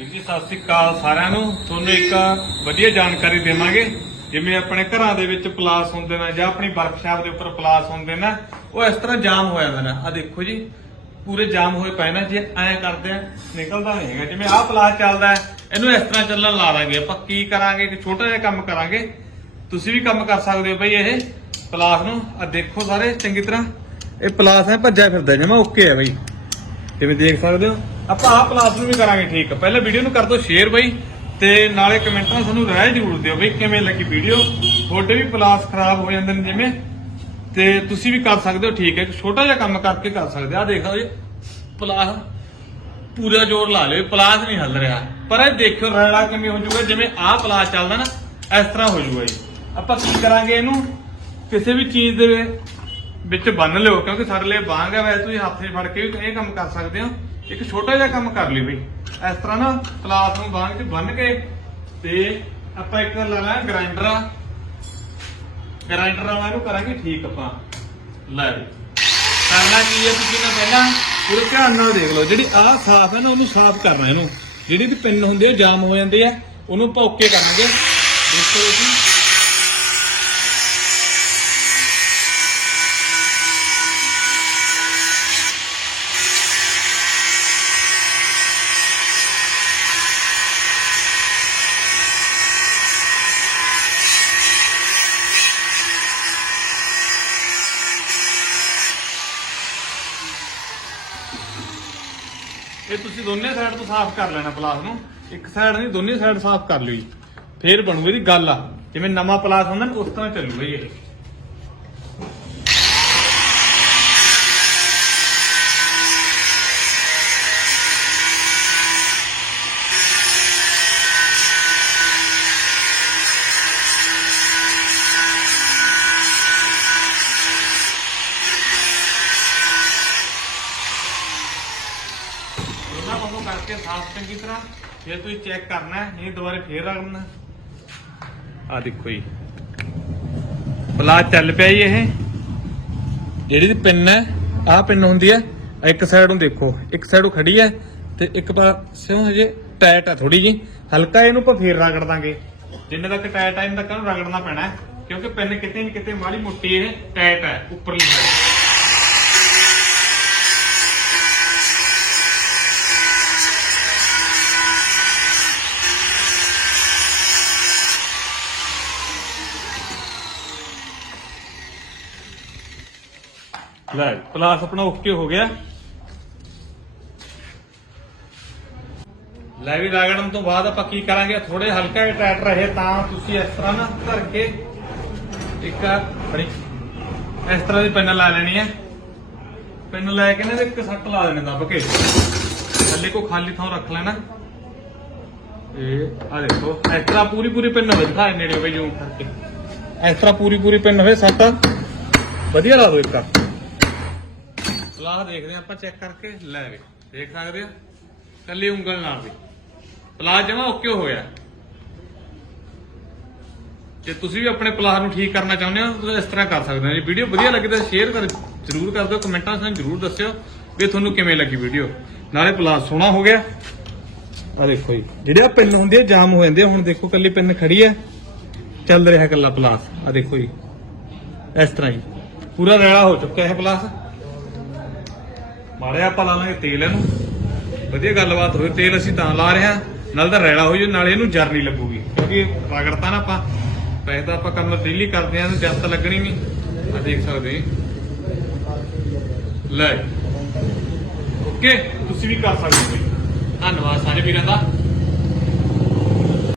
ਜੀ ਸਤਿ ਸ੍ਰੀ ਅਕਾਲ ਸਾਰਿਆਂ ਨੂੰ। ਤੁਹਾਨੂੰ ਇੱਕ ਵਧੀਆ ਜਾਣਕਾਰੀ ਦੇਵਾਂਗੇ। ਜਿਵੇਂ ਆਪਣੇ ਘਰਾਂ ਦੇ ਵਿੱਚ ਪਲਾਸ ਹੁੰਦੇ ਨੇ ਜਾਂ ਆਪਣੀ ਵਰਕਸ਼ਾਪ ਦੇ ਉੱਪਰ ਪਲਾਸ ਹੁੰਦੇ ਨੇ ਉਹ ਇਸ ਤਰ੍ਹਾਂ ਜਾਮ ਹੋ ਜਾਂਦੇ ਆ ਦੇਖੋ ਜੀ, ਪੂਰੇ ਜਾਮ ਹੋਏ ਪਏ ਨੇ। ਜੇ ਐਂ ਕਰਦੇ ਆ, ਨਿਕਲਦਾ ਨਹੀਂ ਹੈਗਾ। ਜਿਵੇਂ ਆਹ ਪਲਾਸ ਚੱਲਦਾ ਹੈ, ਇਹਨੂੰ ਇਸ ਤਰ੍ਹਾਂ ਚੱਲਣ ਲਾ ਦਾਂਗੇ। ਆਪਾਂ ਕੀ ਕਰਾਂਗੇ? ਕਿ ਛੋਟਾ ਜਿਹਾ ਕੰਮ ਕਰਾਂਗੇ। ਤੁਸੀਂ ਵੀ ਕੰਮ ਕਰ ਸਕਦੇ ਹੋ ਬਈ ਇਹ ਪਲਾਸ ਨੂੰ। ਆ ਦੇਖੋ ਸਾਰੇ, ਚੰਗੀ ਤਰ੍ਹਾਂ। ਇਹ ਪਲਾਸ ਹੈ ਭੱਜਿਆ ਫਿਰਦਾ। ਜਿਵੇਂ ਓਕੇ ਹੈ ਬਈ। ਜਿਵੇਂ ਦੇਖ ਸਕਦੇ ਹੋ ਆਪਾਂ ਆਹ ਪਲਾਸ ਨੂੰ ਵੀ ਕਰਾਂਗੇ, ਠੀਕ ਪਹਿਲਾਂ ਵੀਡੀਓ ਨੂੰ ਕਰ ਦਿਓ ਸ਼ੇਅਰ ਬਈ, ਤੇ ਨਾਲੇ ਕਮੈਂਟਾਂ 'ਚ ਸਾਨੂੰ ਰਾਏ ਜ਼ਰੂਰ ਦਿਓ ਬਈ, ਕਿਵੇਂ ਲੱਗੀ ਵੀਡੀਓ ਤੁਹਾਡੇ ਵੀ ਪਲਾਸ ਖਰਾਬ ਹੋ ਜਾਂਦੇ ਨੇ ਜਿਵੇਂ, ਤੇ ਤੁਸੀਂ ਵੀ ਕਰ ਸਕਦੇ ਹੋ, ਠੀਕ ਹੈ ਇੱਕ ਛੋਟਾ ਜਿਹਾ ਕੰਮ ਕਰਕੇ ਕਰ ਸਕਦੇ ਆ। ਦੇਖੋ ਜੀ ਪਲਾਸ ਪੂਰਾ ਜ਼ੋਰ ਲਾ ਲਿਓ ਪਲਾਸ ਨਹੀਂ ਹੱਲ ਰਿਹਾ। ਪਰ ਇਹ ਦੇਖਿਓ, ਰੈਲਾ ਕਿਵੇਂ ਹੋ ਜਾਊਗਾ, ਜਿਵੇਂ ਆਹ ਪਲਾਸ ਚੱਲਦਾ ਨਾ, ਇਸ ਤਰ੍ਹਾਂ ਹੋ ਜਾਊਗਾ ਜੀ। ਆਪਾਂ ਕੀ ਕਰਾਂਗੇ ਇਹਨੂੰ? ਕਿਸੇ ਵੀ ਚੀਜ਼ ਦੇ ਵਿੱਚ ਬੰਨ ਲਿਓ, ਕਿਉਂਕਿ ਸਾਡੇ ਲਈ ਬਾਂਗ ਹੈ, ਵੈਸੇ ਤੁਸੀਂ ਹੱਥੇ ਫੜ ਕੇ ਵੀ ਇਹ ਕੰਮ ਕਰ ਸਕਦੇ ਹੋ। ਇੱਕ ਛੋਟਾ ਜਿਹਾ ਕੰਮ ਕਰ ਲਈ ਬਈ। ਇਸ ਤਰ੍ਹਾਂ ਨਾ ਪਲਾਸ ਨੂੰ ਬਾਂਗ 'ਚ ਬੰਨ ਕੇ ਤੇ ਆਪਾਂ ਇੱਕ ਲੈਣਾ ਗ੍ਰਾਈਂਡਰ ਆ। ਗ੍ਰਾਈਂਡਰ ਵਾਲਾ ਇਹਨੂੰ ਕਰਾਂਗੇ ਠੀਕ ਆਪਾਂ। ਲੈ ਵੀ ਕਰਨਾ ਕੀ ਹੈ ਤੁਸੀਂ ਨਾ ਪਹਿਲਾਂ ਪੂਰੇ ਧਿਆਨ ਨਾਲ ਦੇਖ ਲਓ, ਜਿਹੜੀ ਆਹ ਸਾਫ਼ ਹੈ ਨਾ, ਉਹਨੂੰ ਸਾਫ਼ ਕਰਨਾ ਇਹਨੂੰ। ਜਿਹੜੀ ਵੀ ਪਿੰਨ ਹੁੰਦੇ ਆ ਜਾਮ ਹੋ ਜਾਂਦੇ ਆ ਉਹਨੂੰ ਆਪਾਂ ਓਕੇ ਕਰਾਂਗੇ ਦੇਖੋ ਤੁਸੀਂ। ਇਹ ਤੁਸੀਂ ਦੋਨੇ ਸਾਈਡ ਤੋਂ ਸਾਫ਼ ਕਰ ਲੈਣਾ ਪਲਾਸ ਨੂੰ। ਇੱਕ ਸਾਈਡ ਨਹੀਂ, ਦੋਨੇ ਸਾਈਡ ਸਾਫ਼ ਕਰ ਲਿਓ ਜੀ। ਫੇਰ ਬਣੂ ਇਹਦੀ ਗੱਲ ਆ। ਜਿਵੇਂ ਨਵਾਂ ਪਲਾਸ ਹੁੰਦਾ ਨਾ, ਉਸ ਤਰ੍ਹਾਂ ਚੱਲੂਗਾ ਜੀ ਇਹ ਦੋਨਾਂ ਪਾਸੋਂ ਕਰਕੇ ਸਾਫ਼ ਚੰਗੀ ਤਰ੍ਹਾਂ। ਫਿਰ ਤੁਸੀਂ ਚੈੱਕ ਕਰਨਾ ਹੈ ਦੁਬਾਰੇ ਫੇਰ ਰਗੜਨਾ ਆ ਦੇਖੋ ਜੀ। ਪਲਾਸ ਚੱਲ ਪਿਆ ਜੀ ਇਹ। ਜਿਹੜੀ ਦੀ ਪਿੰਨ ਹੈ, ਆਹ ਪਿੰਨ ਹੁੰਦੀ ਹੈ। ਇੱਕ ਸਾਈਡ ਨੂੰ ਦੇਖੋ, ਇੱਕ ਸਾਈਡ ਉਹ ਖੜੀ ਹੈ ਤੇ ਇੱਕ ਪਾਸਿਓਂ ਹਜੇ ਟਾਈਟ ਹੈ ਥੋੜੀ ਜੀ ਹਲਕਾ ਇਹਨੂੰ ਆਪਾਂ ਫੇਰ ਰਗੜ ਦਾਂਗੇ। ਜਿੰਨੇ ਤੱਕ ਟਾਈਟ ਹੈ, ਇੰਨੇ ਤੱਕ ਇਹਨੂੰ ਰਗੜਨਾ ਪੈਣਾ ਕਿਉਂਕਿ ਪਿੰਨ ਕਿਤੇ ਨਹੀਂ ਕਿਤੇ ਮਾੜੀ ਮੋਟੀ ਇਹ ਟਾਈਟ ਹੈ, ਉੱਪਰਲੀ ਸਾਈਡ ਲੈ ਪਲਾਸ ਆਪਣਾ ਓਕੇ ਹੋ ਗਿਆ। ਲੈ ਵੀ ਰਗੜਨ ਤੋਂ ਬਾਅਦ ਆਪਾਂ ਕੀ ਕਰਾਂਗੇ? ਥੋੜੇ ਹਲਕਾ ਜਿਹਾ ਟਾਈਟ ਰਹੇ ਤਾਂ ਤੁਸੀਂ ਇਸ ਤਰ੍ਹਾਂ ਨਾ ਧਰ ਕੇ ਇੱਕ ਫੜੀ। ਇਸ ਤਰ੍ਹਾਂ ਦੀ ਪੈਨ ਲਾ ਲੈਣੀ ਹੈ। ਪੈਨ ਲੈ ਕੇ ਨਾ ਇੱਕ ਸੱਟ ਲਾ ਦੇਣੇ, ਦੱਬ ਕੇ। ਥੱਲੇ ਕੋ ਖਾਲੀ ਥਾਂ ਰੱਖ ਲੈਣਾ। ਇਹ ਆ ਦੇਖੋ, ਇਸ ਤਰ੍ਹਾਂ ਪੂਰੀ ਪੂਰੀ ਪਿੰਨ ਹੋਵੇ ਦਿਖਾਏ ਨੇੜੇ ਹੋਵੇ ਜੂਮ ਕਰਕੇ। ਇਸ ਤਰ੍ਹਾਂ ਪੂਰੀ ਪੂਰੀ ਪਿੰਨ ਹੋਵੇ, ਸੱਟ। ਵਧੀਆ ਲਾ ਦੋ ਇੱਕ ਪਲਾਸ ਦੇਖਦੇ ਹਾਂ, ਆਪਾਂ ਚੈੱਕ ਕਰਕੇ ਲੈ ਗਏ ਦੇਖ ਸਕਦੇ ਆ ਕੱਲੀ ਉਂਗਲ ਨਾਲ ਵੀ। ਪਲਾਸ ਜਮਾ ਓਕੇ ਹੋਇਆ ਜੇ ਤੁਸੀਂ ਵੀ ਆਪਣੇ ਪਲਾਸ ਨੂੰ ਠੀਕ ਕਰਨਾ ਚਾਹੁੰਦੇ ਹੋ, ਤਾਂ ਇਸ ਤਰ੍ਹਾਂ ਕਰ ਸਕਦੇ ਹੋ ਜੀ। ਵੀਡੀਓ ਵਧੀਆ ਲੱਗੇ ਤਾਂ ਸ਼ੇਅਰ ਕਰ, ਜਰੂਰ ਕਰ ਦਿਓ, ਕਮੈਂਟਾਂ 'ਚ ਜਰੂਰ ਦੱਸਿਓ ਵੀ ਤੁਹਾਨੂੰ ਕਿਵੇਂ ਲੱਗੀ ਵੀਡੀਓ। ਨਾਲੇ ਪਲਾਸ ਸੋਹਣਾ ਹੋ ਗਿਆ। ਆ ਦੇਖੋ ਜੀ, ਜਿਹੜੇ ਆ ਪਿੰਨ ਹੁੰਦੇ ਆ, ਜਾਮ ਹੋ ਜਾਂਦੇ ਆ। ਹੁਣ ਦੇਖੋ ਕੱਲੀ ਪਿੰਨ ਖੜੀ ਹੈ। ਚੱਲ ਰਿਹਾ ਕੱਲਾ ਪਲਾਸ ਆ ਦੇਖੋ ਜੀ, ਇਸ ਤਰ੍ਹਾਂ ਜੀ। ਪੂਰਾ ਰੈਲਾ ਹੋ ਚੁੱਕਾ ਹੈ ਪਲਾਸ ਮਾਰਿਆ ਆਪਾਂ ਲਾ ਲਾਂਗੇ ਤੇਲ ਇਹਨੂੰ। ਵਧੀਆ ਗੱਲਬਾਤ ਹੋਵੇ ਤੇਲ ਅਸੀਂ ਤਾਂ ਲਾ ਰਹੇ ਹਾਂ, ਨਾਲ ਤਾਂ ਰੈਲਾ ਹੋ ਜੂ, ਨਾਲੇ ਇਹਨੂੰ ਜਰ ਨਹੀਂ ਲੱਗੂਗੀ, ਕਿਉਂਕਿ ਰਗੜਤਾ ਨਾ ਆਪਾਂ। ਵੈਸੇ ਤਾਂ ਆਪਾਂ ਕੰਮ ਡੇਲੀ ਕਰਦੇ ਆਂ ਤੇ ਜਰ ਤਾਂ ਲੱਗਣੀ ਨਹੀਂ। ਆ ਦੇਖ ਸਕਦੇ ਲੈ। ਓਕੇ, ਤੁਸੀਂ ਵੀ ਕਰ ਸਕਦੇ ਹੋ। ਧੰਨਵਾਦ ਸਾਰੇ ਵੀਰਾਂ ਦਾ।